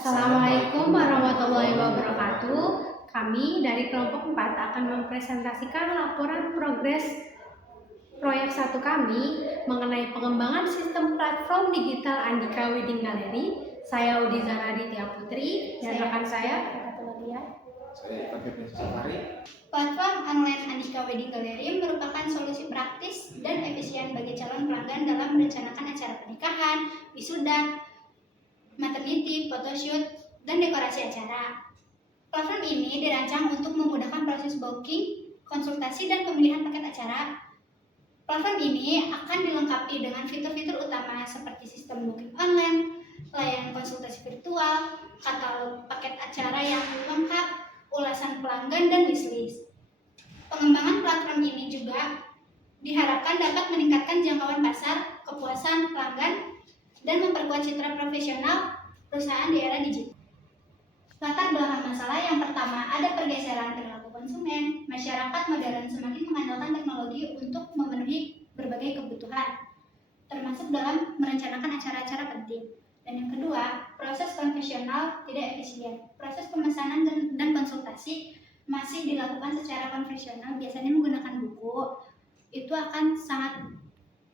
Assalamualaikum warahmatullahi wabarakatuh. Kami dari kelompok 4 akan mempresentasikan laporan progres proyek 1 kami mengenai pengembangan sistem platform digital Andika Wedding Gallery. Saya Udi Zanaditya Putri dan rekan saya Platform online Andika Wedding Gallery merupakan solusi praktis dan efisien bagi calon pelanggan dalam merencanakan acara pernikahan, wisuda, maternity, photoshoot, dan dekorasi acara. Platform ini dirancang untuk memudahkan proses booking, konsultasi, dan pemilihan paket acara. Platform ini akan dilengkapi dengan fitur-fitur utama seperti sistem booking online, layanan konsultasi virtual, katalog paket acara yang lengkap, ulasan pelanggan, dan wishlist. Pengembangan platform ini juga diharapkan dapat meningkatkan jangkauan pasar, kepuasan pelanggan, dan memperkuat citra profesional perusahaan di era digital. Latar belakang masalah yang pertama, ada pergeseran perilaku konsumen. Masyarakat modern semakin mengandalkan teknologi untuk memenuhi berbagai kebutuhan, termasuk dalam merencanakan acara-acara penting. Dan yang kedua, proses konvensional tidak efisien. Proses pemesanan dan konsultasi masih dilakukan secara konvensional, biasanya menggunakan buku. Itu akan sangat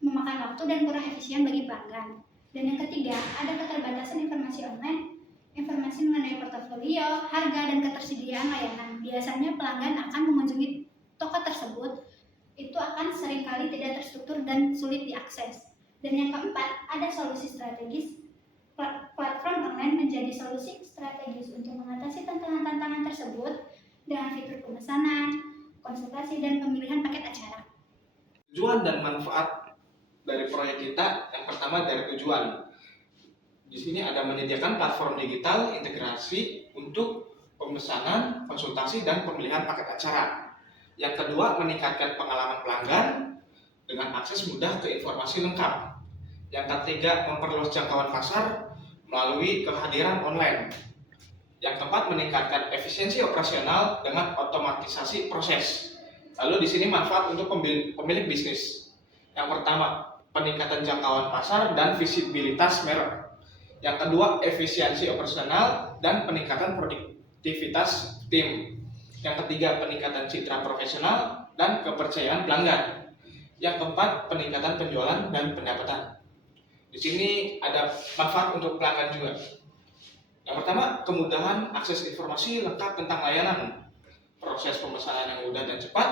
memakan waktu dan kurang efisien bagi pelanggan. Dan yang ketiga, ada keterbatasan informasi online, informasi mengenai portofolio, harga, dan ketersediaan layanan. Biasanya pelanggan akan mengunjungi toko tersebut, itu akan seringkali tidak terstruktur dan sulit diakses. Dan yang keempat, ada solusi strategis. Platform online menjadi solusi strategis untuk mengatasi tantangan-tantangan tersebut dengan fitur pemesanan, konsultasi, dan pemilihan paket acara. Tujuan dan manfaat dari proyek kita, yang pertama dari tujuan. Di sini ada menyediakan platform digital integrasi untuk pemesanan, konsultasi, dan pemilihan paket acara. Yang kedua, meningkatkan pengalaman pelanggan dengan akses mudah ke informasi lengkap. Yang ketiga, memperluas jangkauan pasar melalui kehadiran online. Yang keempat, meningkatkan efisiensi operasional dengan otomatisasi proses. Lalu di sini manfaat untuk pemilik bisnis. Yang pertama, peningkatan jangkauan pasar dan visibilitas merek. Yang kedua, efisiensi operasional dan peningkatan produktivitas tim. Yang ketiga, peningkatan citra profesional dan kepercayaan pelanggan. Yang keempat, peningkatan penjualan dan pendapatan. Di sini ada manfaat untuk pelanggan juga. Yang pertama, kemudahan akses informasi lengkap tentang layanan, proses pemesanan yang mudah dan cepat,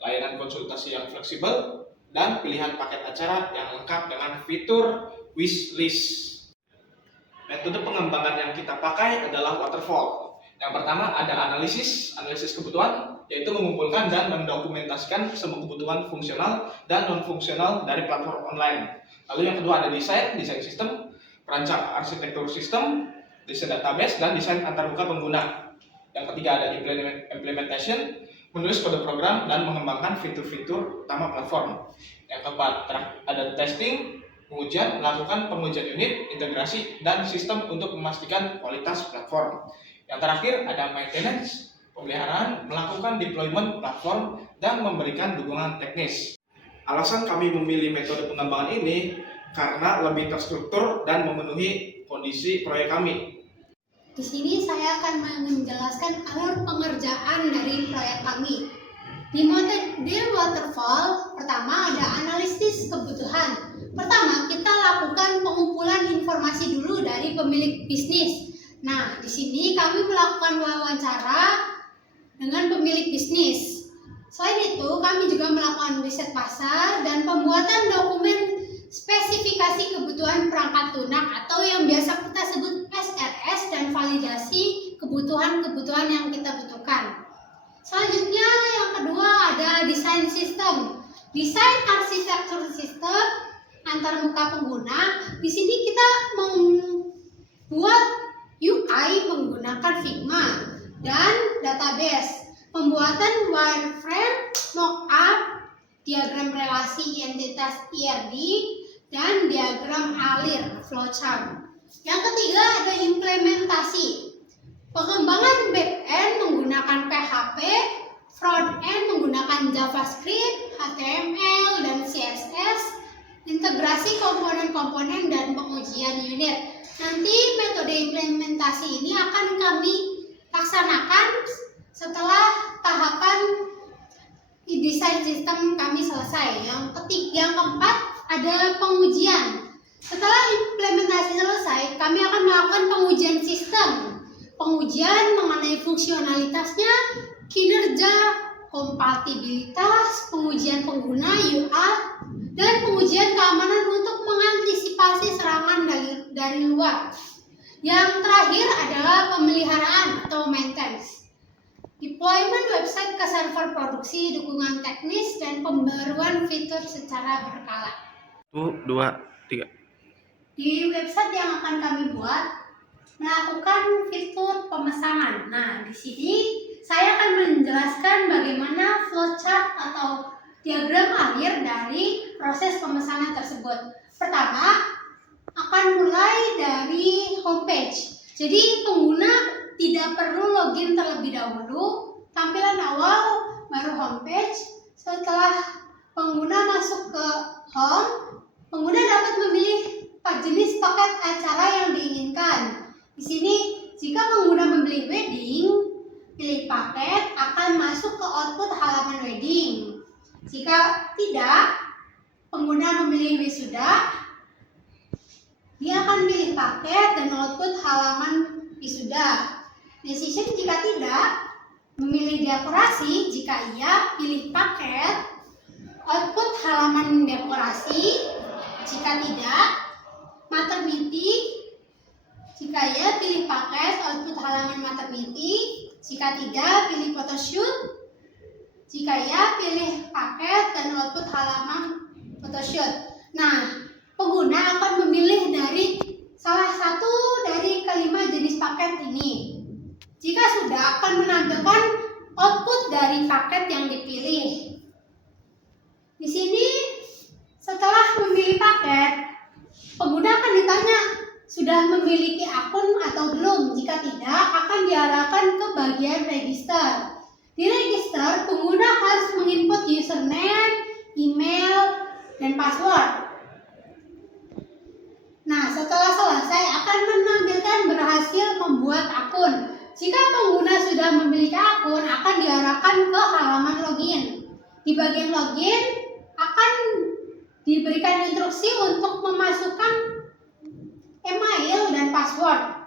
layanan konsultasi yang fleksibel, dan pilihan paket acara yang lengkap dengan fitur wishlist. Metode pengembangan yang kita pakai adalah waterfall. Yang pertama ada analisis kebutuhan, yaitu mengumpulkan dan mendokumentasikan semua kebutuhan fungsional dan non-fungsional dari platform online. Lalu yang kedua ada desain sistem, perancang arsitektur sistem, desain database, dan desain antarmuka pengguna. Yang ketiga ada implementation, menulis kode program dan mengembangkan fitur-fitur utama platform. Yang keempat ada testing, pengujian, melakukan pengujian unit, integrasi, dan sistem untuk memastikan kualitas platform. Yang terakhir ada maintenance, pemeliharaan, melakukan deployment platform, dan memberikan dukungan teknis. Alasan kami memilih metode pengembangan ini karena lebih terstruktur dan memenuhi kondisi proyek kami. Di sini saya akan menjelaskan alur pengerjaan dari proyek kami. Di model waterfall, pertama ada analisis kebutuhan. Pertama, kita lakukan pengumpulan informasi dulu dari pemilik bisnis. Nah, di sini kami melakukan wawancara dengan pemilik bisnis. Selain itu, kami juga melakukan riset pasar dan pembuatan dokumen spesifikasi kebutuhan perangkat lunak atau yang biasa kita sebut SRS, dan validasi kebutuhan-kebutuhan yang kita butuhkan. Selanjutnya yang kedua ada desain sistem. Desain arsitektur sistem antarmuka pengguna. Di sini kita membuat UI menggunakan Figma dan database. Pembuatan wireframe, mockup, diagram relasi identitas IRD, dan diagram alir flowchart. Yang ketiga ada implementasi. Pengembangan back-end menggunakan PHP, front-end menggunakan JavaScript, HTML, dan CSS, integrasi komponen-komponen, dan pengujian unit. Nanti metode implementasi ini akan kami laksanakan setelah tahapan desain sistem kami selesai. Yang keempat ada pengujian. Setelah implementasi selesai, kami akan melakukan pengujian sistem. Pengujian mengenai fungsionalitasnya, kinerja, kompatibilitas, pengujian pengguna UI, dan pengujian keamanan untuk mengantisipasi serangan dari luar. Yang terakhir adalah pemeliharaan atau maintenance. Deployment website ke server produksi, dukungan teknis, dan pembaruan fitur secara berkala. 1, 2, 3. Di website yang akan kami buat, melakukan fitur pemesanan. Nah, di sini saya akan menjelaskan bagaimana flowchart atau diagram alir dari proses pemesanan tersebut. Pertama, akan mulai dari homepage. Jadi pengguna tidak perlu login terlebih dahulu. Tampilan awal baru homepage. Setelah pengguna masuk ke home, pengguna dapat memilih jenis paket acara yang diinginkan. Di sini, jika pengguna memilih wedding, pilih paket akan masuk ke output halaman wedding. Jika tidak, pengguna memilih wisuda, dia akan pilih paket dan output halaman wisuda. Decision jika tidak, memilih dekorasi, jika iya, pilih paket, output halaman dekorasi, jika tidak, maternity, jika iya, pilih paket, output halaman maternity, jika tidak, pilih photoshoot, jika iya, pilih paket dan output halaman photoshoot. Nah, pengguna akan memilih dari salah satu dari kelima jenis paket ini. Jika sudah, akan menampilkan output dari paket yang dipilih. Di sini, setelah memilih paket, pengguna akan ditanya sudah memiliki akun atau belum. Jika tidak, akan diarahkan ke bagian register. Di register, pengguna harus menginput username, email, dan password. Nah, setelah selesai akan menampilkan berhasil membuat akun. Jika pengguna sudah memiliki akun, akan diarahkan ke halaman login. Di bagian login akan diberikan instruksi untuk memasukkan email dan password.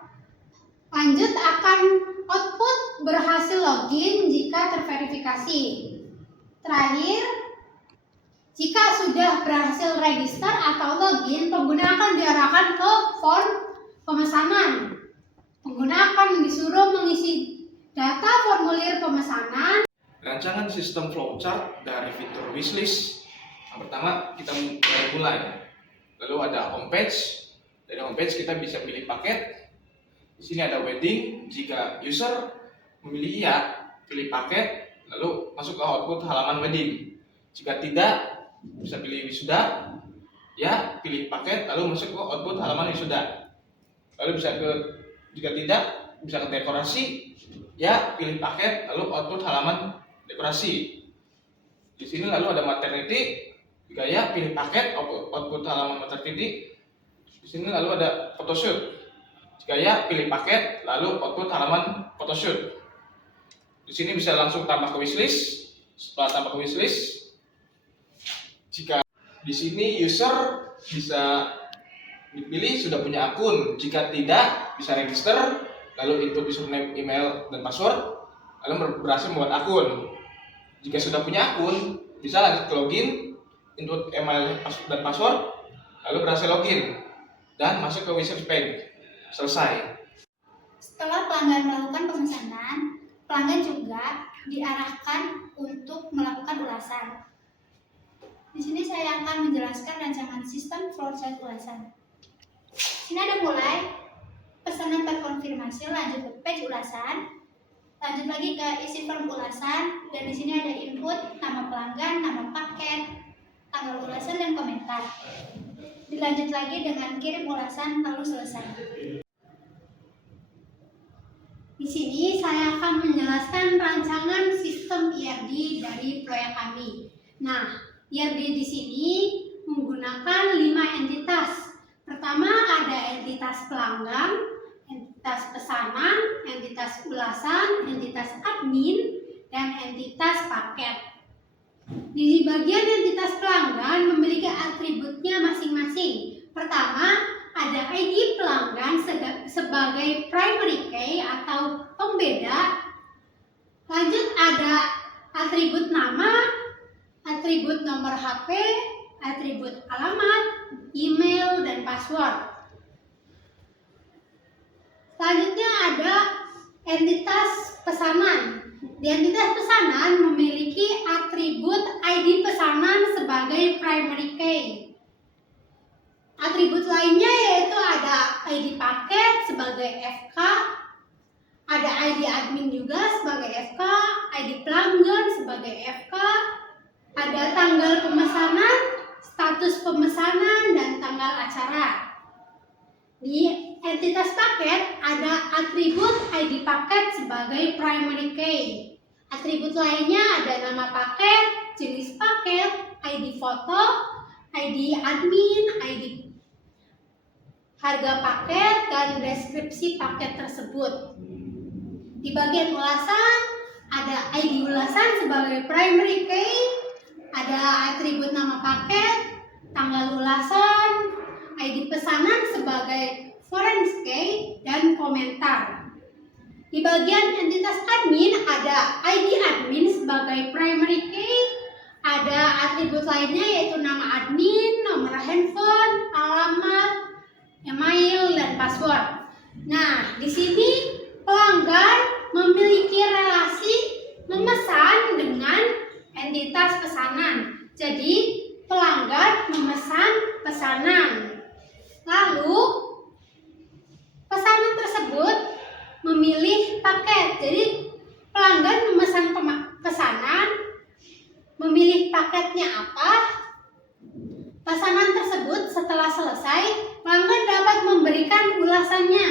Lanjut akan output berhasil login jika terverifikasi. Terakhir, jika sudah berhasil register atau login, pengguna akan diarahkan ke form pemesanan. Pengguna akan disuruh mengisi data formulir pemesanan. Rancangan sistem flowchart dari fitur wishlist. Yang pertama kita mulai. Lalu ada homepage. Dari homepage kita bisa pilih paket. Di sini ada wedding. Jika user memilih iya, pilih paket, lalu masuk ke output halaman wedding. Jika tidak, bisa pilih wisuda. Ya, pilih paket, lalu masuk ke output halaman wisuda. Lalu jika tidak, bisa ke dekorasi. Ya, pilih paket, lalu output halaman dekorasi. Di sini lalu ada maternity. Jika ya, pilih paket, output halaman maternity. Di sini lalu ada photoshoot. Jika ya, pilih paket, lalu output halaman photoshoot. Di sini bisa langsung tambah ke wishlist. Setelah tambah ke wishlist, jika di sini user bisa dipilih sudah punya akun. Jika tidak, bisa register, lalu input username, email, dan password, lalu berhasil membuat akun. Jika sudah punya akun, bisa lanjut ke login, input email dan password, lalu berhasil login dan masuk ke wishlist page. Selesai. Setelah pelanggan melakukan pemesanan, pelanggan juga diarahkan untuk melakukan ulasan. Di sini saya akan menjelaskan rancangan sistem flowchart ulasan. Ini ada mulai, pesanan terkonfirmasi, lanjut ke page ulasan, lanjut lagi ke isi form ulasan, dan di sini ada input, nama pelanggan, nama paket, tanggal ulasan, dan komentar. Dilanjut lagi dengan kirim ulasan, lalu selesai. Di sini saya akan menjelaskan rancangan sistem IRD dari proyek kami. Nah, IRD di sini menggunakan 5 entitas. Pertama Pertama ada entitas pelanggan, entitas pesanan, entitas ulasan, entitas admin, dan entitas paket. Di bagian entitas pelanggan memiliki atributnya masing-masing. Pertama, ada ID pelanggan sebagai primary key atau pembeda. Lanjut ada atribut nama, atribut nomor HP, atribut alamat, email, dan password. Selanjutnya ada entitas pesanan. Di entitas pesanan memiliki atribut ID pesanan sebagai primary key. Atribut lainnya yaitu ada ID paket sebagai FK, ada ID admin juga sebagai FK, ID pelanggan sebagai FK, ada tanggal pemesanan, status pemesanan, dan tanggal acara. Di entitas paket ada atribut ID paket sebagai primary key. Atribut lainnya ada nama paket, jenis paket, ID foto, ID admin, ID harga paket, dan deskripsi paket tersebut. Di bagian ulasan ada ID ulasan sebagai primary key, ada atribut nama paket, tanggal ulasan, ID pesanan sebagai foreign key, dan komentar. Di bagian entitas admin ada ID admin sebagai primary key, ada atribut lainnya yaitu nama admin, nomor handphone, alamat, email, dan password. Nah, di sini pelanggan memiliki relasi memesan dengan entitas pesanan. Jadi, pelanggan memesan pesanan. Lalu, pesanan tersebut memilih paket. Jadi, pelanggan memesan pesanan, memilih paketnya apa. Pesanan tersebut setelah selesai, pelanggan dapat memberikan ulasannya.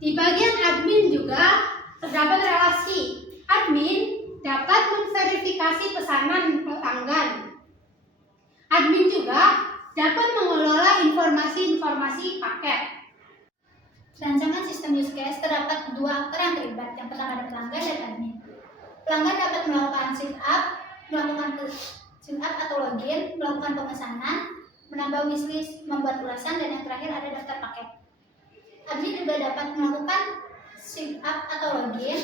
Di bagian admin juga terdapat relasi. Admin dapat memverifikasi pesanan pelanggan. Admin juga dapat mengelola informasi-informasi paket. Rancangan sistem use case terdapat dua aktor yang terlibat. Yang pertama ada pelanggan dan admin. Pelanggan dapat melakukan sign up atau login, melakukan pemesanan, menambah wishlist, membuat ulasan, dan yang terakhir ada daftar paket. Admin juga dapat melakukan sign up atau login,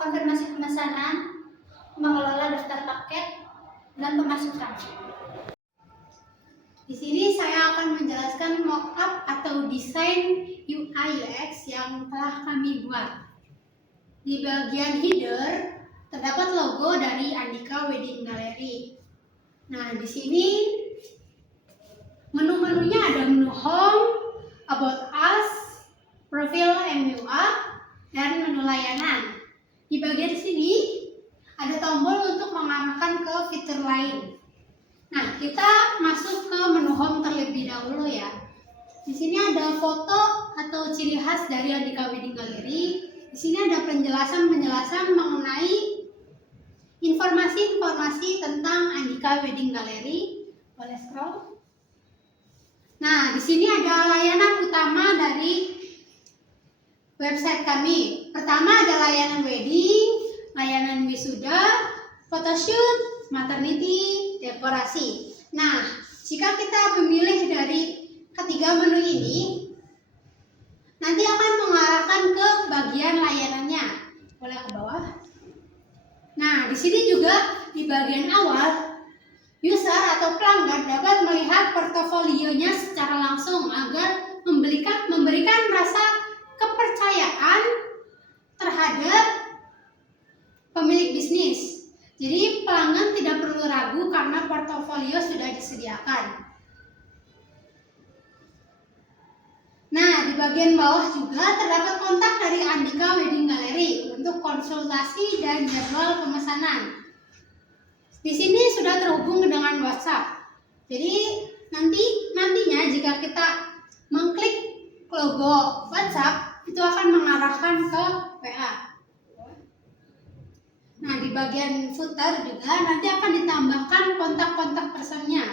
konfirmasi pemesanan, mengelola daftar paket, dan pemasukan. Di sini saya akan menjelaskan mockup atau desain UI UX yang telah kami buat. Di bagian header terdapat logo dari Andika Wedding Gallery. Nah, di sini menu-menunya ada menu home, about us, profil MUA, dan menu layanan. Di bagian sini ada tombol untuk mengarahkan ke fitur lain. Nah, kita masuk ke menu home terlebih dahulu ya. Di sini ada foto atau ciri khas dari Andika Wedding Gallery. Di sini ada penjelasan mengenai informasi-informasi tentang Andika Wedding Gallery. Boleh scroll. Nah, di sini ada layanan utama dari website kami. Pertama ada layanan wedding, layanan wisuda, photoshoot, maternity, dekorasi. Nah, jika kita memilih dari ketiga menu ini, nanti akan mengarahkan ke bagian layanannya. Boleh ke bawah. Nah, di sini juga di bagian awal, user atau pelanggan dapat melihat portofolionya secara langsung agar memberikan rasa kepercayaan terhadap pemilik bisnis. Jadi pelanggan tidak perlu ragu karena portofolio sudah disediakan. Nah, di bagian bawah juga terdapat kontak dari Andika Wedding Gallery untuk konsultasi dan jadwal pemesanan. Di sini sudah terhubung dengan WhatsApp. Jadi nantinya jika kita mengklik logo WhatsApp, itu akan mengarahkan ke WA. Nah, di bagian footer juga nanti akan ditambahkan kontak-kontak personnya.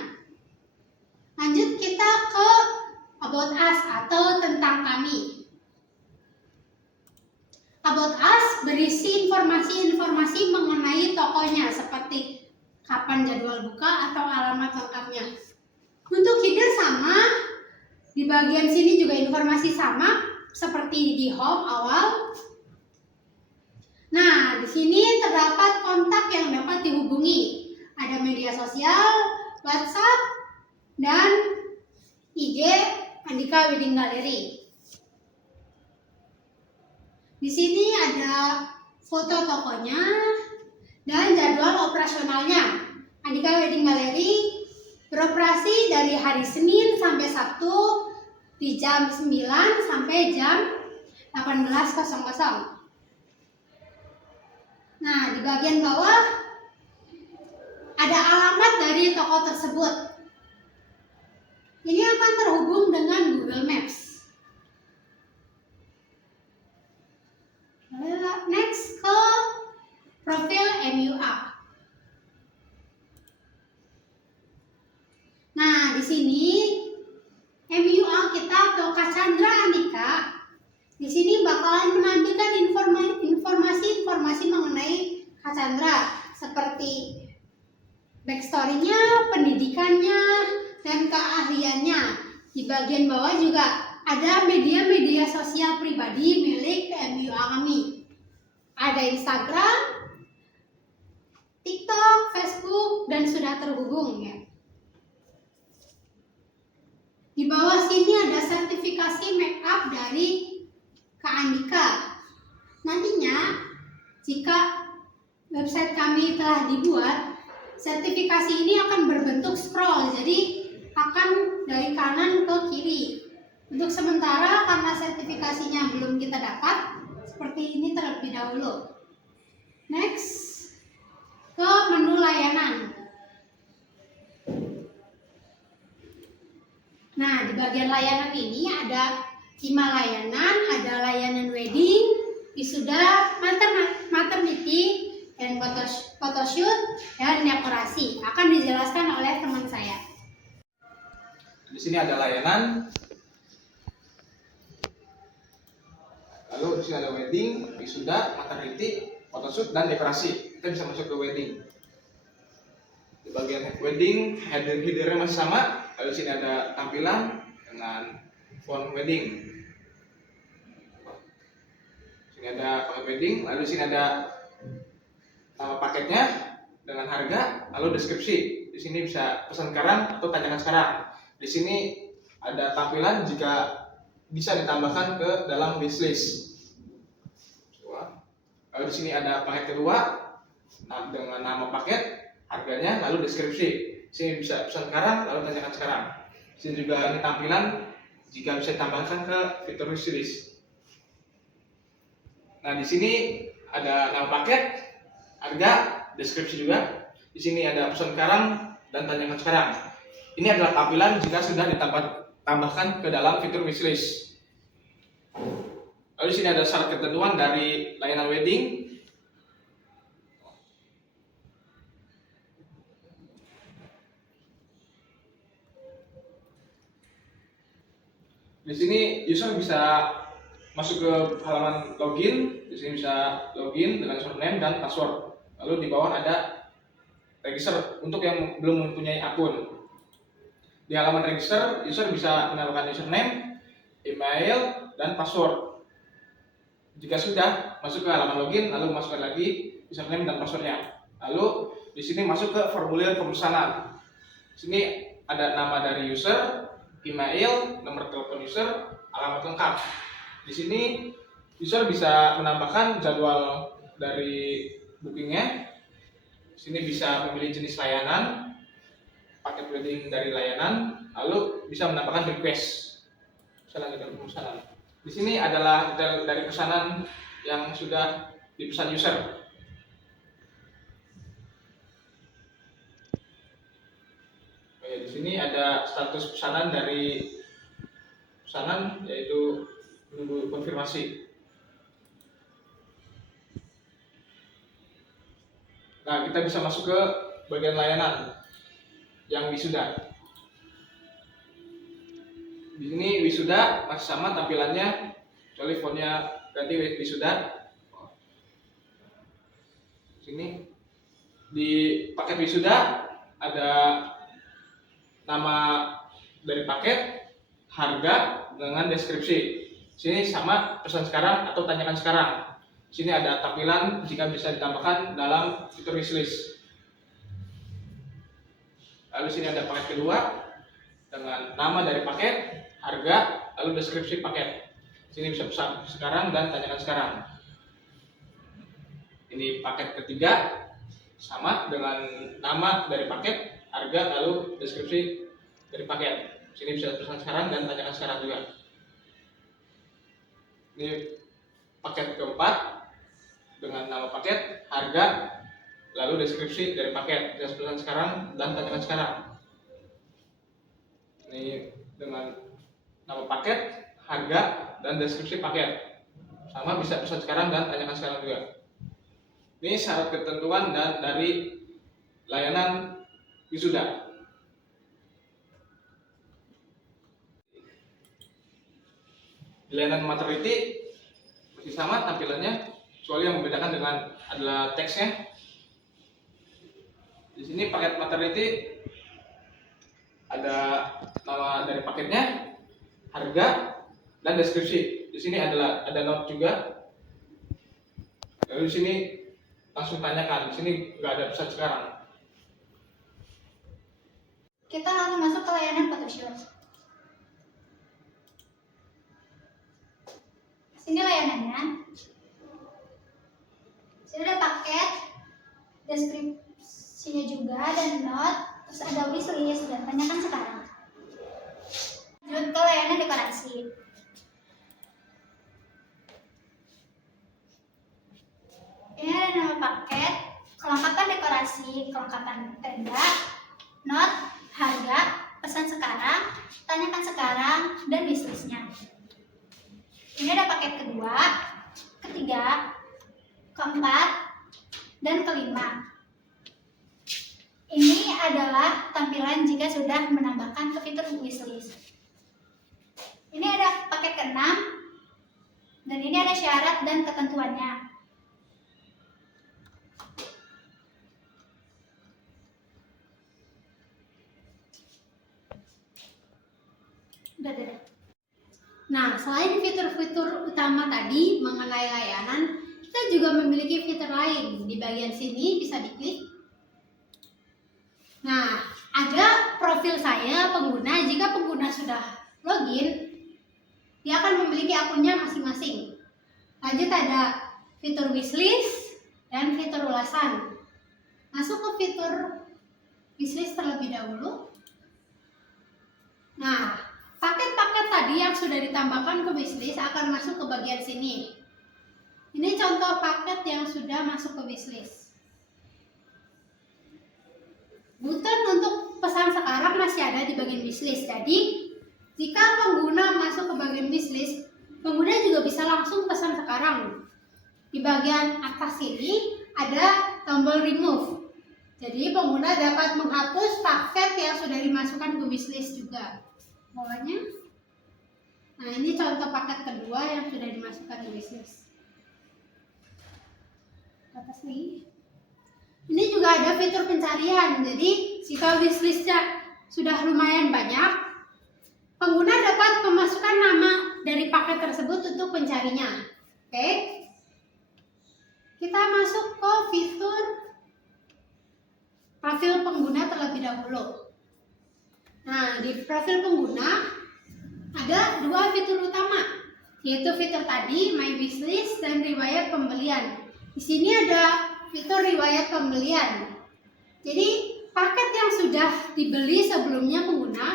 Lanjut kita ke About Us atau tentang kami. About Us berisi informasi-informasi mengenai tokonya seperti kapan jadwal buka atau alamat lengkapnya. Untuk header sama, di bagian sini juga informasi sama seperti di home awal. Nah, di sini terdapat kontak yang dapat dihubungi. Ada media sosial, WhatsApp, dan IG Andika Wedding Gallery. Di sini ada foto tokonya dan jadwal operasionalnya. Andika Wedding Gallery beroperasi dari hari Senin sampai Sabtu di jam 9 sampai jam 18.00. Nah, di bagian bawah ada alamat dari toko tersebut. Ini akan terhubung dengan Google Maps. Next ke profil MUA. Nah, di sini MUA kita atau Kak Chandra Andika di sini bakalan menampilkan informasi-informasi mengenai Kak Chandra seperti backstory-nya, pendidikannya, dan keahliannya. Di bagian bawah juga ada media-media sosial pribadi milik MUA kami. Ada Instagram, TikTok, Facebook, dan sudah terhubung ya. Di bawah sini ada sertifikasi makeup dari Kak Andika. Nantinya jika website kami telah dibuat, sertifikasi ini akan berbentuk scroll, jadi akan dari kanan ke kiri. Untuk sementara karena sertifikasinya belum kita dapat, seperti ini terlebih dahulu. Next, ke menu layanan. Nah, di bagian layanan ini ada 5 layanan, ada layanan wedding, wisuda, maternity, dan photoshoot, dan dekorasi. Akan dijelaskan oleh teman saya. Di sini ada layanan, lalu di sini ada wedding, wisuda, maternity, photoshoot, dan dekorasi. Kita bisa masuk ke wedding. Di bagian wedding, header-headernya masih sama. Lalu di sini ada tampilan dengan font wedding. Di sini ada paket wedding, lalu di sini ada nama paketnya dengan harga, lalu deskripsi. Di sini bisa pesan sekarang atau tanyakan sekarang. Di sini ada tampilan jika bisa ditambahkan ke dalam wishlist. Lalu di sini ada paket kedua dengan nama paket, harganya, lalu deskripsi. Di sini bisa pesan sekarang, lalu tanyakan sekarang. Di sini juga ini tampilan jika bisa ditambahkan ke fitur wishlist. Nah, di sini ada nama paket, harga, deskripsi juga. Di sini ada pesan sekarang dan tanyakan sekarang. Ini adalah tampilan jika sudah ditambahkan ke dalam fitur wishlist. Lalu di sini ada syarat ketentuan dari layanan wedding. Di sini user bisa masuk ke halaman login. Di sini bisa login dengan username dan password. Lalu di bawah ada register untuk yang belum mempunyai akun. Di halaman register, user bisa menambahkan username, email, dan password. Jika sudah masuk ke halaman login, lalu masukkan lagi username dan passwordnya. Lalu di sini masuk ke formulir pemesanan. Di sini ada nama dari user, email, nomor telepon user, alamat lengkap. Di sini user bisa menambahkan jadwal dari bookingnya. Di sini bisa memilih jenis layanan, paket wedding dari layanan, lalu bisa menambahkan request. Bisa lanjutkan pemesanan. Di sini adalah detail dari pesanan yang sudah dipesan user. Di sini ada status pesanan dari pesanan, yaitu menunggu konfirmasi. Nah, kita bisa masuk ke bagian layanan yang wisuda. Di sini wisuda masih sama tampilannya, kecuali fontnya ganti wisuda. Sini di paket wisuda ada nama dari paket, harga dengan deskripsi. Sini sama pesan sekarang atau tanyakan sekarang. Sini ada tampilan jika bisa ditambahkan dalam fitur wishlist. Lalu sini ada paket kedua dengan nama dari paket, harga, lalu deskripsi paket. Sini bisa pesan sekarang dan tanyakan sekarang. Ini paket ketiga sama dengan nama dari paket, harga, lalu deskripsi dari paket. Sini bisa pesan sekarang dan tanyakan sekarang juga. Ini paket keempat dengan nama paket, harga, lalu deskripsi dari paket. Bisa pesan sekarang dan tanyakan sekarang. Ini dengan nama paket, harga, dan deskripsi paket. Sama bisa pesan sekarang dan tanyakan sekarang juga. Ini syarat ketentuan dan dari layanan wisuda. Di layanan maternity masih sama tampilannya, kecuali yang membedakan dengan adalah teksnya. Di sini paket maternity ada nama dari paketnya, harga, dan deskripsi. Di sini ada note juga. Lalu di sini langsung tanyakan. Di sini nggak ada pesan sekarang. Kita langsung masuk ke layanan photoshoot. Sini layanannya. Sini ada paket, deskripsinya juga, dan note, terus ada wishlist dan tanyakan sekarang. Lanjut ke layanan dekorasi. Ini ada nama paket, kelengkapan dekorasi, kelengkapan tenda, note, harga, pesan sekarang, tanyakan sekarang, dan wishlistnya. Ini ada paket kedua, ketiga, keempat, dan kelima. Ini adalah tampilan jika sudah menambahkan ke fitur wishlist. Ini ada paket keenam, dan ini ada syarat dan ketentuannya. Udah. Nah, selain fitur-fitur utama tadi mengenai layanan, kita juga memiliki fitur lain. Di bagian sini bisa diklik. Nah, ada profil saya pengguna. Jika pengguna sudah login, dia akan memiliki akunnya masing-masing. Lanjut ada fitur wishlist dan fitur ulasan. Masuk ke fitur wishlist terlebih dahulu. Nah, paket-paket tadi yang sudah ditambahkan ke wishlist akan masuk ke bagian sini. Ini contoh paket yang sudah masuk ke wishlist. Button untuk pesan sekarang masih ada di bagian wishlist. Jadi, jika pengguna masuk ke bagian wishlist, pengguna juga bisa langsung pesan sekarang. Di bagian atas sini ada tombol remove. Jadi, pengguna dapat menghapus paket yang sudah dimasukkan ke wishlist juga. Bawahnya. Nah, ini contoh paket kedua yang sudah dimasukkan ke wishlist. Atas nih. Ini juga ada fitur pencarian. Jadi, jika wishlistnya sudah lumayan banyak, pengguna dapat memasukkan nama dari paket tersebut untuk pencarinya. Oke. Kita masuk ke fitur profil pengguna terlebih dahulu. Nah, di profil pengguna ada dua fitur utama, yaitu fitur tadi, My Wishlist, dan riwayat pembelian. Di sini ada fitur riwayat pembelian. Jadi, paket yang sudah dibeli sebelumnya pengguna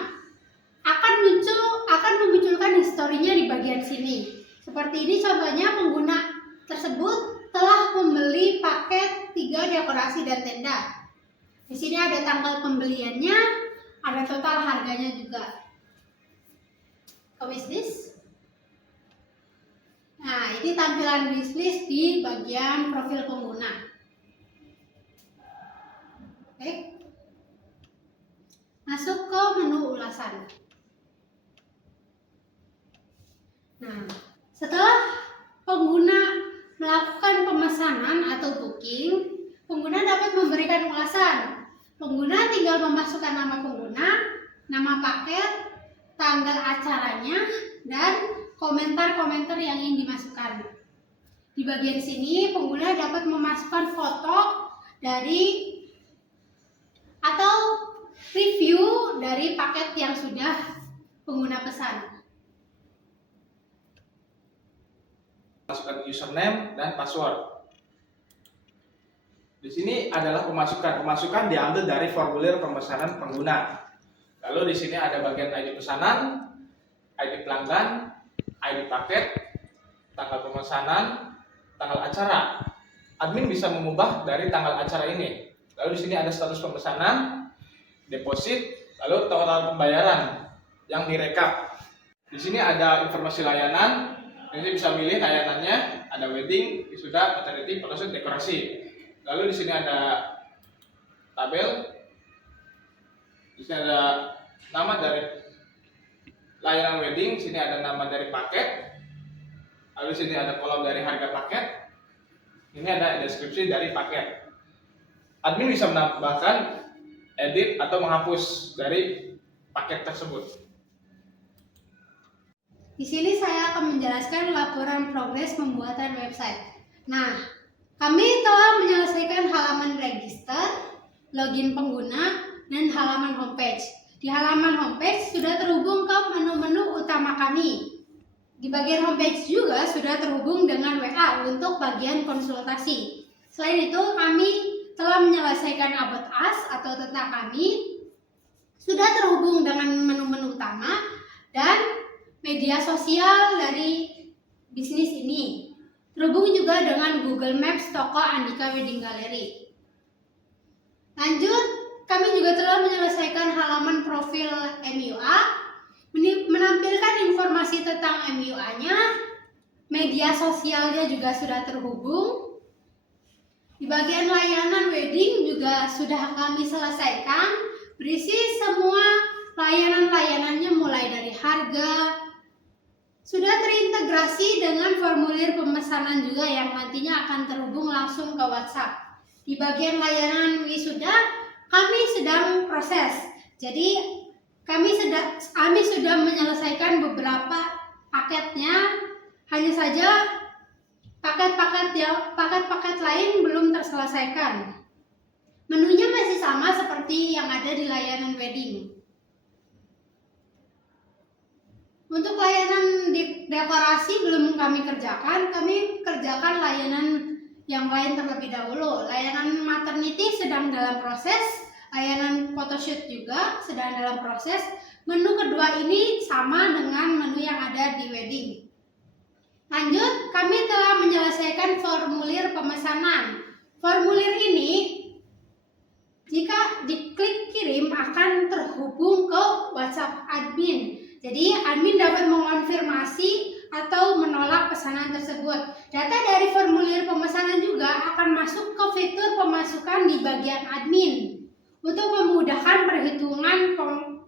akan memunculkan historinya di bagian sini. Seperti ini contohnya, pengguna tersebut telah membeli paket 3 dekorasi dan tenda. Di sini ada tanggal pembeliannya, ada total harganya juga. Ke wishlist. Nah, ini tampilan wishlist di bagian profil pengguna. Oke. Masuk ke menu ulasan. Nah, setelah pengguna melakukan pemesanan atau booking, pengguna dapat memberikan ulasan. Pengguna tinggal memasukkan nama pengguna, nama paket, tanggal acaranya, dan komentar-komentar yang ingin dimasukkan. Di bagian sini, pengguna dapat memasukkan foto dari atau review dari paket yang sudah pengguna pesan. Masukkan username dan password. Di sini adalah pemasukan diambil dari formulir pemesanan pengguna. Lalu di sini ada bagian ID pesanan, ID pelanggan, ID paket, tanggal pemesanan, tanggal acara. Admin bisa mengubah dari tanggal acara ini. Lalu di sini ada status pemesanan, deposit, lalu total pembayaran yang direkap. Di sini ada informasi layanan. Ini bisa milih layanannya, ada wedding, wisuda, maternity, photoshoot, dekorasi. Lalu di sini ada tabel. Di sini ada nama dari layanan wedding, di sini ada nama dari paket. Lalu di sini ada kolom dari harga paket. Ini ada deskripsi dari paket. Admin bisa menambahkan, edit atau menghapus dari paket tersebut. Di sini saya akan menjelaskan laporan progres pembuatan website. Nah, kami telah menyelesaikan halaman register, login pengguna, dan halaman homepage. Di halaman homepage sudah terhubung ke menu-menu utama kami. Di bagian homepage juga sudah terhubung dengan WA untuk bagian konsultasi. Selain itu, kami telah menyelesaikan about us atau tentang kami, sudah terhubung dengan menu-menu utama dan media sosial dari bisnis ini. Terhubung juga dengan Google Maps toko Andika Wedding Gallery. Lanjut, kami juga telah menyelesaikan halaman profil MUA, menampilkan informasi tentang MUA-nya, media sosialnya juga sudah terhubung. Di bagian layanan wedding juga sudah kami selesaikan, berisi semua layanan-layanannya mulai dari harga, sudah terintegrasi dengan formulir pemesanan juga yang nantinya akan terhubung langsung ke WhatsApp. Di bagian layanan wisuda, kami sedang proses. Jadi, kami sudah menyelesaikan beberapa paketnya, hanya saja paket-paket lain belum terselesaikan. Menunya masih sama seperti yang ada di layanan wedding. Untuk layanan dekorasi belum kami kerjakan layanan yang lain terlebih dahulu. Layanan maternity sedang dalam proses, layanan photoshoot juga sedang dalam proses. Menu kedua ini sama dengan menu yang ada di wedding. Lanjut, kami telah menyelesaikan formulir pemesanan. Formulir ini jika diklik kirim akan terhubung ke WhatsApp admin. Jadi admin dapat mengonfirmasi atau menolak pesanan tersebut. Data dari formulir pemesanan juga akan masuk ke fitur pemasukan di bagian admin untuk memudahkan perhitungan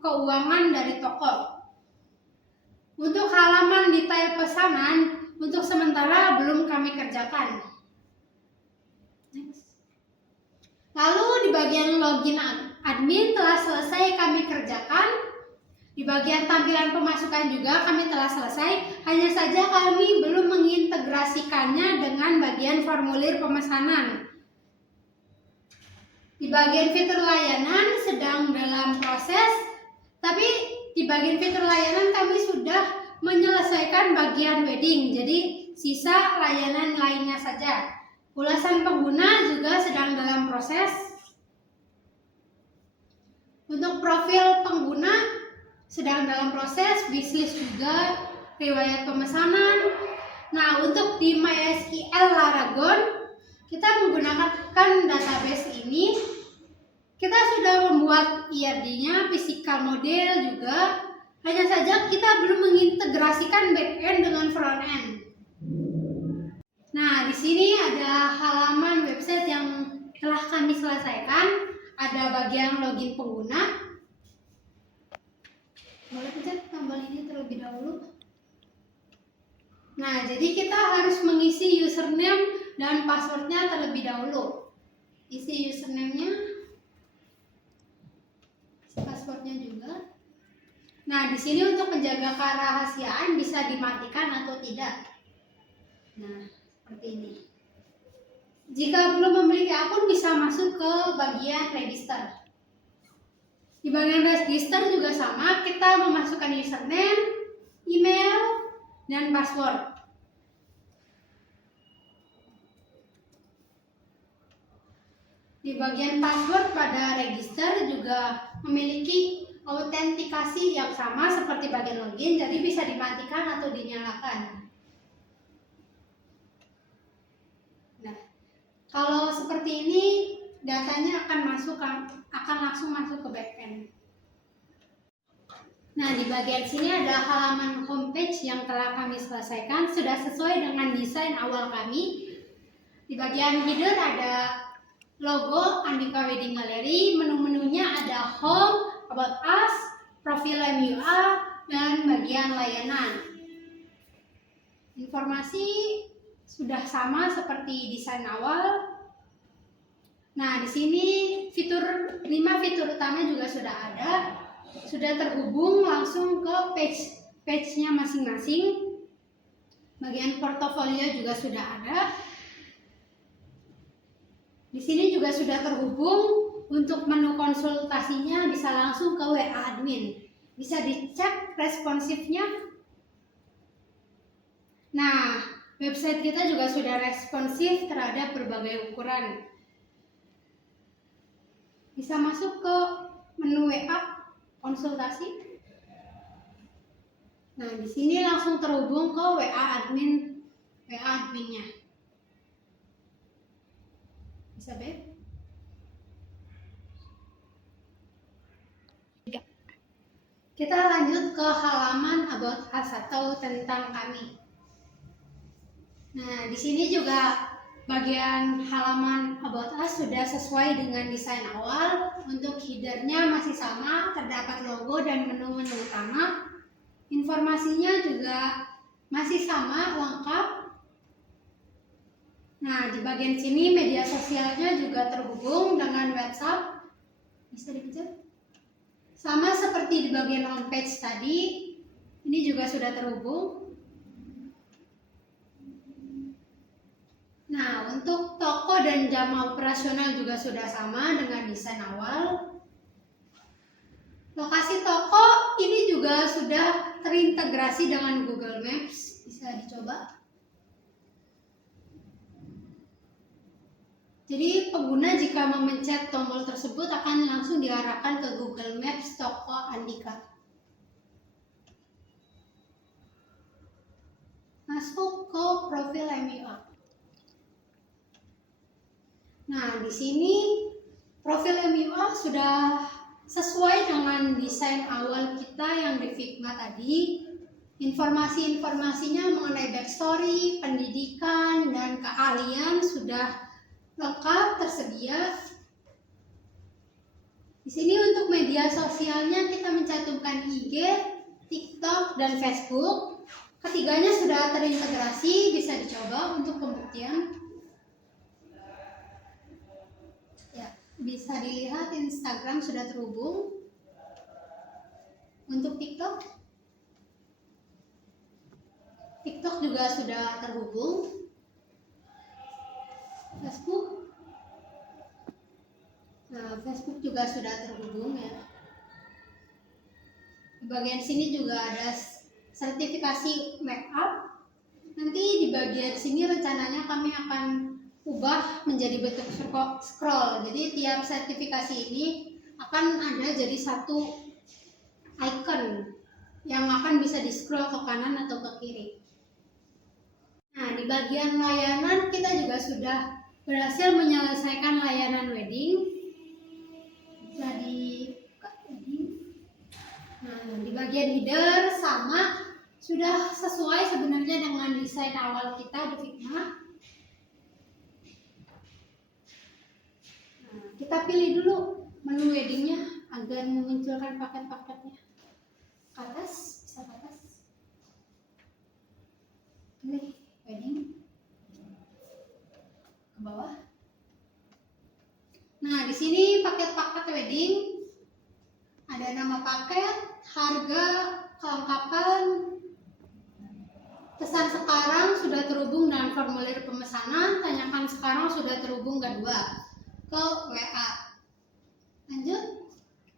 keuangan dari toko. Untuk halaman detail pesanan, untuk sementara belum kami kerjakan. Next. Lalu di bagian login admin telah selesai kami kerjakan. Di bagian tampilan pemasukan juga kami telah selesai, hanya saja kami belum mengintegrasikannya dengan bagian formulir pemesanan. Di bagian fitur layanan sedang dalam proses, tapi di bagian fitur layanan kami sudah menyelesaikan bagian wedding, jadi sisa layanan lainnya saja. Ulasan pengguna juga sedang dalam proses. Untuk profil pengguna sedang dalam proses, wishlist juga, riwayat pemesanan. Nah, untuk di MySQL Laragon, kita menggunakan database ini. Kita sudah membuat IRD-nya, physical model juga. Hanya saja kita belum mengintegrasikan backend dengan frontend. Nah, di sini ada halaman website yang telah kami selesaikan. Ada bagian login pengguna. Boleh pencet tombol ini terlebih dahulu. Nah, jadi kita harus mengisi username dan passwordnya terlebih dahulu. Isi username-nya, passwordnya juga. Nah, di sini untuk menjaga kerahasiaan bisa dimatikan atau tidak. Nah, seperti ini. Jika belum memiliki akun bisa masuk ke bagian register. Di bagian register juga sama, kita memasukkan username, email, dan password. Di bagian password pada register juga memiliki autentikasi yang sama seperti bagian login, jadi bisa dimatikan atau dinyalakan. Nah, kalau seperti ini datanya akan langsung masuk ke backend. Nah, di bagian sini ada halaman homepage yang telah kami selesaikan, sudah sesuai dengan desain awal kami. Di bagian header ada logo Andika Wedding Gallery, menu-menunya ada home, about us, profil MUA, dan bagian layanan. Informasi sudah sama seperti desain awal. Nah, di sini 5 fitur utama juga sudah ada. Sudah terhubung langsung ke page-nya masing-masing. Bagian portofolio juga sudah ada. Di sini juga sudah terhubung. Untuk menu konsultasinya bisa langsung ke WA admin. Bisa dicek responsifnya. Nah, website kita juga sudah responsif terhadap berbagai ukuran. Bisa masuk ke menu WA konsultasi. Nah, di sini langsung terhubung ke WA adminnya. Bisa, Beb? Kita lanjut ke halaman about us atau tentang kami. Nah, di sini juga bagian halaman about us sudah sesuai dengan desain awal. Untuk headernya masih sama, terdapat logo dan menu-menu utama. Informasinya juga masih sama, lengkap. Nah, di bagian sini media sosialnya juga terhubung dengan WhatsApp. Bisa dikejar? Sama seperti di bagian homepage tadi, ini juga sudah terhubung. Nah, untuk toko dan jam operasional juga sudah sama dengan desain awal. Lokasi toko ini juga sudah terintegrasi dengan Google Maps. Bisa dicoba. Jadi pengguna jika memencet tombol tersebut akan langsung diarahkan ke Google Maps toko Andika. Masuk ke profil MUA. Nah, di sini profil MUA sudah sesuai dengan desain awal kita yang di Figma tadi. Informasi-informasinya mengenai backstory, pendidikan, dan keahlian sudah lengkap tersedia. Di sini untuk media sosialnya kita mencantumkan IG, TikTok, dan Facebook. Ketiganya sudah terintegrasi, bisa dicoba untuk pembuktian. Ya, bisa dilihat Instagram sudah terhubung. Untuk TikTok juga sudah terhubung. Facebook, nah Facebook juga sudah terhubung ya. Di bagian sini juga ada sertifikasi makeup. Nanti di bagian sini rencananya kami akan ubah menjadi bentuk scroll. Jadi tiap sertifikasi ini akan ada jadi satu icon yang akan bisa di scroll ke kanan atau ke kiri. Nah, di bagian layanan kita juga sudah berhasil menyelesaikan layanan wedding. Jadi nah, di bagian header sama, sudah sesuai sebenarnya dengan desain awal kita di Figma. Nah, kita pilih dulu menu weddingnya agar memunculkan paket-paketnya. Ke atas, bisa ke atas. Pilih ke bawah. Nah, di sini paket-paket wedding, ada nama paket, harga, kelengkapan, pesan sekarang sudah terhubung dengan formulir pemesanan, tanyakan sekarang sudah terhubung kedua ke WA. Lanjut,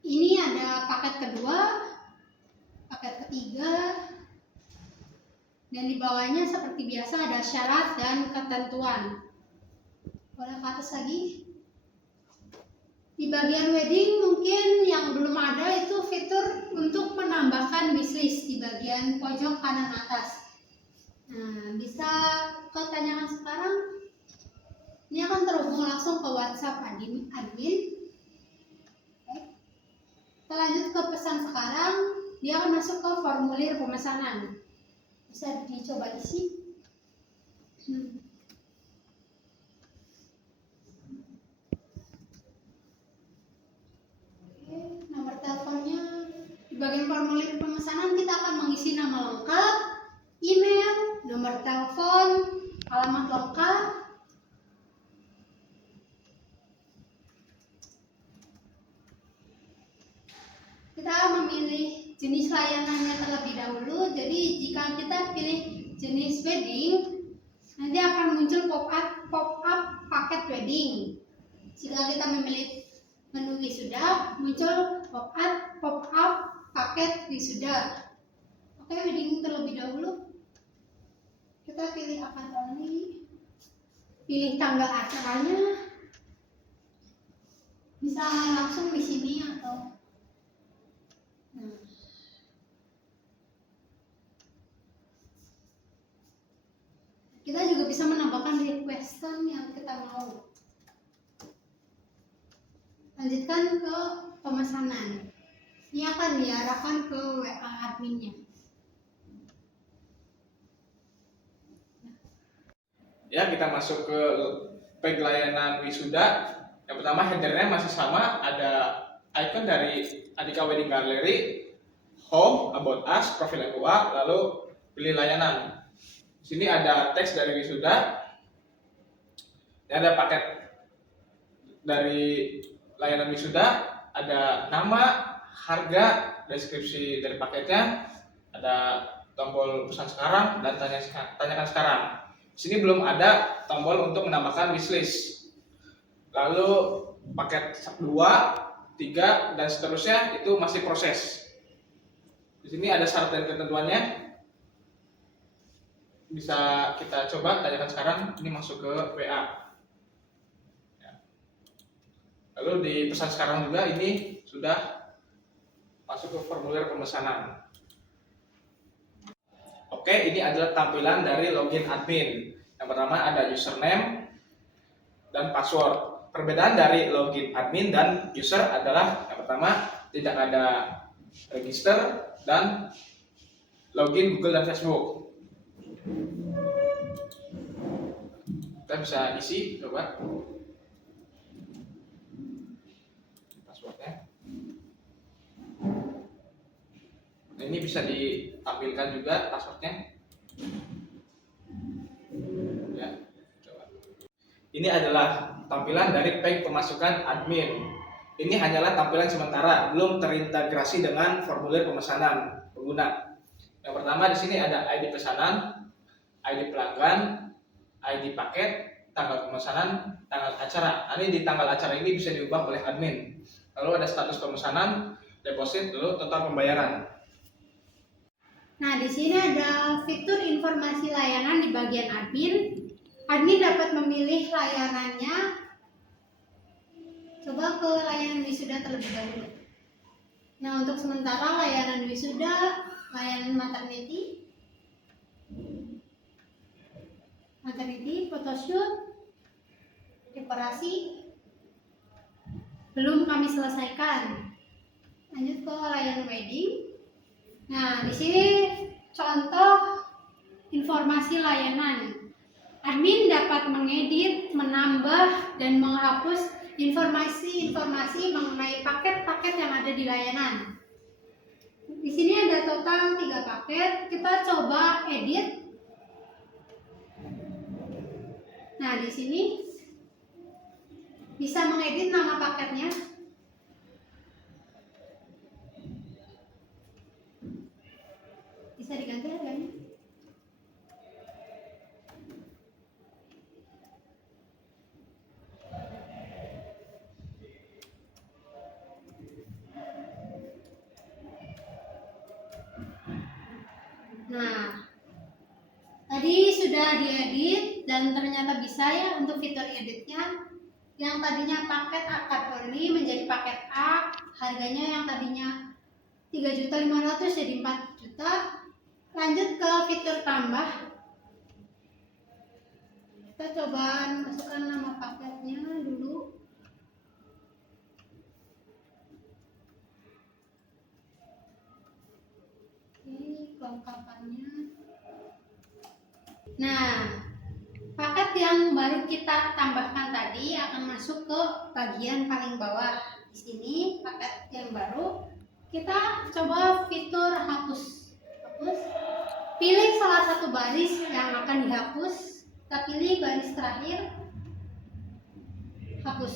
ini ada paket kedua, paket ketiga, dan di bawahnya seperti biasa ada syarat dan ketentuan. Boleh ke atas lagi. Di bagian wedding mungkin yang belum ada itu fitur untuk menambahkan wishlist di bagian pojok kanan atas. Nah, bisa kau tanyakan sekarang. Ini akan terhubung langsung ke WhatsApp admin. Oke. Kita lanjut ke pesan sekarang. Dia akan masuk ke formulir pemesanan. Bisa dicoba isi. Nomor teleponnya di bagian formulir pemesanan kita akan mengisi nama lengkap, email, nomor telepon, alamat lengkap, kita memilih jenis layanannya terlebih dahulu. Jadi jika kita pilih jenis wedding, nanti akan muncul pop-up paket wedding. Jika kita memilih menu wisuda, muncul pop-up paket wisuda. Oke, wedding terlebih dahulu. Kita pilih akad only, pilih tanggal acaranya. Bisa langsung di sini atau kita juga bisa menambahkan requestan yang kita mau. Lanjutkan ke pemesanan. Ini akan diarahkan ke WA adminnya. Ya, kita masuk ke page layanan wisuda. Yang pertama, headernya masih sama, ada icon dari Andika Wedding Gallery, home, about us, profil MUA, lalu pilih layanan. Di sini ada teks dari wisuda. Ini ada paket dari layanan wisuda, ada nama, harga, deskripsi dari paketnya, ada tombol pesan sekarang dan tanyakan sekarang. Di sini belum ada tombol untuk menambahkan wishlist. Lalu paket 2, 3 dan seterusnya itu masih proses. Di sini ada syarat dan ketentuannya. Bisa kita coba tanyakan sekarang. Ini masuk ke WA. Lalu di pesan sekarang juga ini sudah masuk ke formulir pemesanan. Oke, ini adalah tampilan dari login admin. Yang pertama ada username dan password. Perbedaan dari login admin dan user adalah yang pertama tidak ada register dan login Google dan Facebook. Kita bisa isi, coba. Nah, ini bisa ditampilkan juga passwordnya. Ya, coba. Ini adalah tampilan dari page pemasukan admin. Ini hanyalah tampilan sementara, belum terintegrasi dengan formulir pemesanan pengguna. Yang pertama di sini ada ID pesanan, ID pelanggan, ID paket, tanggal pemesanan, tanggal acara. Ini di tanggal acara ini bisa diubah oleh admin. Lalu ada status pemesanan, deposit, lalu total pembayaran. Nah, di sini ada fitur informasi layanan di bagian admin. Admin dapat memilih layanannya. Coba ke layanan wisuda terlebih dahulu. Nah, untuk sementara layanan wisuda, layanan maternity, photoshoot, dekorasi, belum kami selesaikan. Lanjut ke layanan wedding. Nah, di sini contoh informasi layanan. Admin dapat mengedit, menambah, dan menghapus informasi-informasi mengenai paket-paket yang ada di layanan. Di sini ada total 3 paket. Kita coba edit. Nah, di sini bisa mengedit nama paketnya. Bisa diganti harganya. Nah, tadi sudah diedit dan ternyata bisa ya untuk fitur editnya. Yang tadinya paket akad only menjadi paket A, harganya yang tadinya 3.500.000 jadi 4 juta. Lanjut ke fitur tambah. Kita coba masukkan nama paketnya dulu. Oke, kelengkapannya. Nah, paket yang baru kita tambahkan tadi akan masuk ke bagian paling bawah. Di sini paket yang baru, kita coba fitur hapus. Pilih salah satu baris yang akan dihapus. Kita pilih baris terakhir, hapus.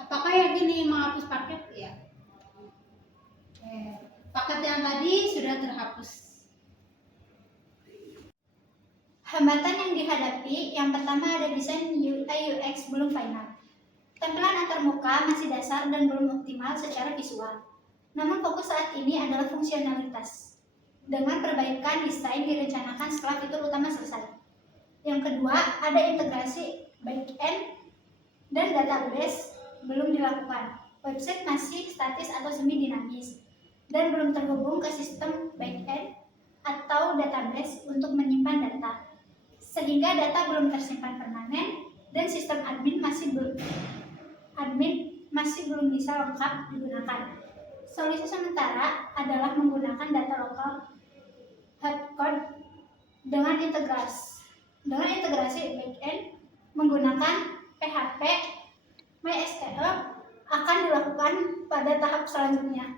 Apakah yakin ingin menghapus paket? Ya. Oke. Paket yang tadi sudah terhapus. Hambatan yang dihadapi, yang pertama ada desain UI UX belum final. Tampilan antarmuka masih dasar dan belum optimal secara visual. Namun fokus saat ini adalah fungsionalitas. Dengan perbaikan desain direncanakan setelah fitur utama selesai. Yang kedua, ada integrasi back-end dan database belum dilakukan. Website masih statis atau semi dinamis dan belum terhubung ke sistem back-end atau database untuk menyimpan data. Sehingga data belum tersimpan permanen dan sistem admin masih belum bisa lengkap digunakan. Solusi sementara adalah menggunakan data lokal hardcode dengan integrasi backend menggunakan PHP MySQL akan dilakukan pada tahap selanjutnya.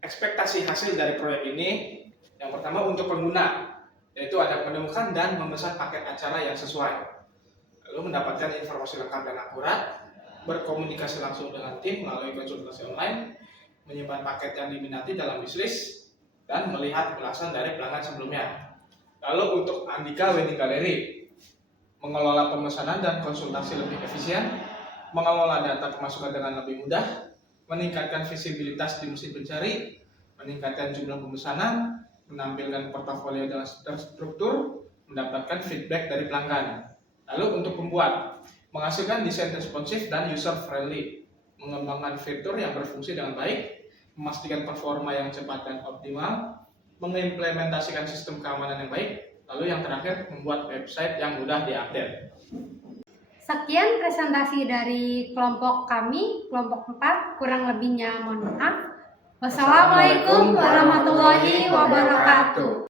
Ekspektasi hasil dari proyek ini, yang pertama untuk pengguna, yaitu ada menemukan dan memesan paket acara yang sesuai, lalu mendapatkan informasi lengkap dan akurat, berkomunikasi langsung dengan tim melalui konsultasi online, menyimpan paket yang diminati dalam wishlist, dan melihat ulasan dari pelanggan sebelumnya. Lalu untuk Andika Wedding Gallery, mengelola pemesanan dan konsultasi lebih efisien, mengelola data pemasukan dengan lebih mudah, meningkatkan visibilitas di mesin pencari, meningkatkan jumlah pemesanan, menampilkan portofolio dengan terstruktur, mendapatkan feedback dari pelanggan. Lalu untuk pembuat, menghasilkan desain responsif dan user friendly, mengembangkan fitur yang berfungsi dengan baik, memastikan performa yang cepat dan optimal, mengimplementasikan sistem keamanan yang baik, lalu yang terakhir membuat website yang mudah diupdate. Sekian presentasi dari kelompok kami, kelompok 4, kurang lebihnya mohon maaf. Wassalamualaikum warahmatullahi wabarakatuh.